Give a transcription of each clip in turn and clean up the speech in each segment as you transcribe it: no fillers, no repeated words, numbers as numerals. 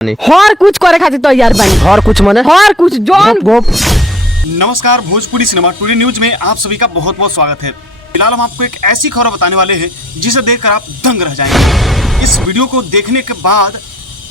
हर कुछ करे खातिर तैयार बानी। हर कुछ माने हर कुछ जॉन गोप। नमस्कार, भोजपुरी सिनेमा टुडे न्यूज में आप सभी का बहुत बहुत स्वागत है। फिलहाल हम आपको एक ऐसी खबर बताने वाले हैं जिसे देखकर आप दंग रह जाएंगे। इस वीडियो को देखने के बाद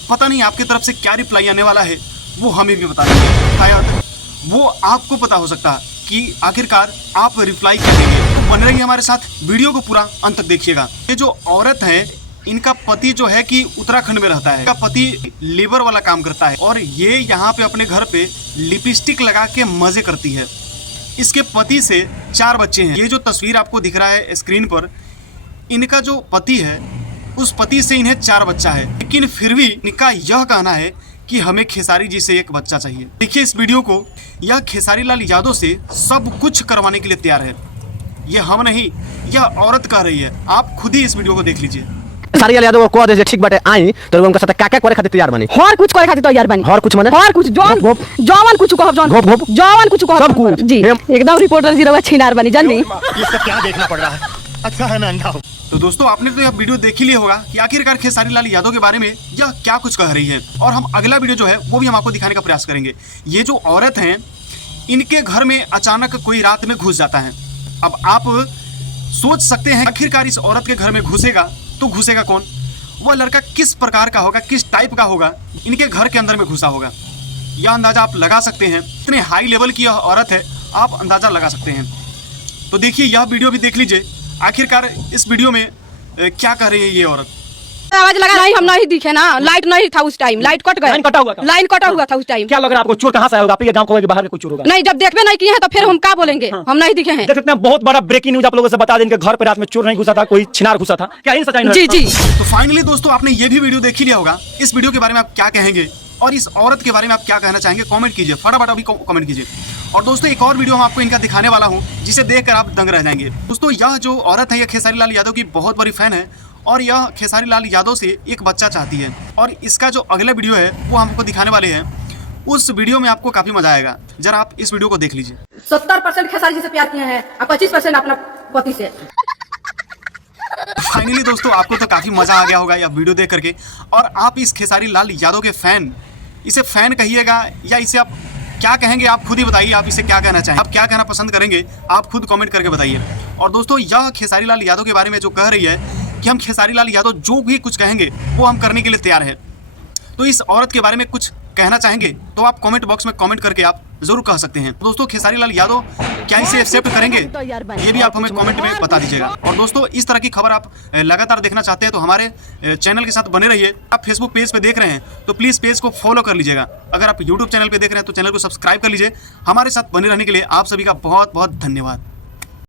पता नहीं आपकी तरफ से क्या रिप्लाई आने वाला है, वो हमें भी बता देंगे। शायद वो आपको पता हो सकता है कि आखिरकार आप रिप्लाई क्या देंगे। तो बने रहिए हमारे साथ, वीडियो को पूरा अंत तक देखिएगा। ये जो औरत है, इनका पति जो है कि उत्तराखंड में रहता है। इनका पति लेबर वाला काम करता है और ये यहाँ पे अपने घर पे लिपस्टिक लगा के मजे करती है। इसके पति से 4 बच्चे हैं। ये जो तस्वीर आपको दिख रहा है स्क्रीन पर, इनका जो पति है उस पति से इन्हें 4 बच्चा है, लेकिन फिर भी इनका यह कहना है कि हमें खेसारी जी से एक बच्चा चाहिए। देखिए इस वीडियो को, यह खेसारी लाल यादव से सब कुछ करवाने के लिए तैयार है। यह हम नहीं, यह औरत कह रही है। आप खुद ही इस वीडियो को देख लीजिए। सारी यादव को कह दे जे ठीक बाटे आई तो उनका साथ का करे खातिर तैयार बानी। हर कुछ करे खातिर तैयार बानी। हर कुछ माने हर कुछ जॉन गोप। जॉन कुछ कहब जॉन गोप गोप जॉन कुछ कहब सब कुछ। जी एकदम रिपोर्टर जी रवा छिनार बानी जानी। ये सब क्या देखना पड़ रहा है? अच्छा है मैं अंधा हूँ। तो दोस्तों, आपने तो यह वीडियो देख ही लिया होगा कि आखिरकार खेसारी लाल यादव के बारे में यह क्या कुछ कह रही है। और हम अगला वीडियो जो है वो भी हम आपको दिखाने का प्रयास करेंगे। ये जो औरत हैं, इनके घर में अचानक कोई रात में घुस जाता है। अब आप सोच सकते हैं आखिरकार इस औरत के घर में घुसेगा तो घुसेगा कौन? वह लड़का किस प्रकार का होगा, किस टाइप का होगा, इनके घर के अंदर में घुसा होगा। यह अंदाजा आप लगा सकते हैं। इतने हाई लेवल की यह औरत है, आप अंदाजा लगा सकते हैं। तो देखिए यह वीडियो भी देख लीजिए, आखिरकार इस वीडियो में क्या कर रही है ये औरत। आवाज लगा नहीं, हम नहीं दिखे ना, लाइट नहीं था उस टाइम, लाइट कट गया। लाइन कटा हुआ था। लाइन कटा हुआ था उस टाइम। क्या लग रहा है आपको? चोर कहां से आएगा? आपके गांव को बाहर में कोई चोर होगा? नहीं, जब देखबे नहीं किए हैं तो फिर हम क्या बोलेंगे? हम नहीं दिखे हैं। देख सकते हैं, बहुत बड़ा ब्रेकिंग न्यूज आप लोगों से बता दें कि घर पे रात में चोर नहीं घुसा था, कोई छिनार घुसा था। क्या इन सच्चाई? जी जी। तो फाइनली दोस्तों, आपने ये भी वीडियो देख ही लिया होगा। इस वीडियो के बारे में आप क्या कहेंगे और इस औरत के बारे में आप क्या कहना चाहेंगे? कमेंट कीजिए, फटाफट अभी कमेंट कीजिए। और दोस्तों, एक और वीडियो हम आपको इनका दिखाने वाला हूं जिसे देखकर आप दंग रह जाएंगे। दोस्तों, यह जो औरत है, यह खेसारी लाल यादव की बहुत बड़ी फैन है और यह खेसारी लाल यादव से एक बच्चा चाहती है। और इसका जो अगला वीडियो है वो हमको दिखाने वाले हैं। उस वीडियो में आपको काफी मजा आएगा। जरा आप इस वीडियो को देख लीजिए। 70% खेसारी जी से प्यार किए हैं और 25% अपना पति से। फाइनली दोस्तों, आपको तो काफी मजा आ गया होगा यह वीडियो देख करके। और आप इस खेसारी लाल यादव के फैन, इसे फैन कहिएगा या इसे आप क्या कहेंगे, आप खुद ही बताइए। आप इसे क्या कहना चाहें, आप क्या कहना पसंद करेंगे, आप खुद कमेंट करके बताइए। और दोस्तों, यह खेसारी लाल यादव के बारे में जो कह रही है कि हम खेसारी लाल यादव जो भी कुछ कहेंगे वो हम करने के लिए तैयार है। तो इस औरत के बारे में कुछ कहना चाहेंगे तो आप कमेंट बॉक्स में कमेंट करके आप जरूर कह सकते हैं। दोस्तों, खेसारी लाल यादव क्या इसे एक्सेप्ट करेंगे, ये भी आप हमें कमेंट में बता दीजिएगा। और दोस्तों, इस तरह की खबर आप लगातार देखना चाहते हैं तो हमारे चैनल के साथ बने रहिए। आप फेसबुक पेज पे देख रहे हैं तो प्लीज़ पेज को फॉलो कर लीजिएगा। अगर आप यूट्यूब चैनल पे देख रहे हैं तो चैनल को सब्सक्राइब कर लीजिए। हमारे साथ बने रहने के लिए आप सभी का बहुत बहुत धन्यवाद।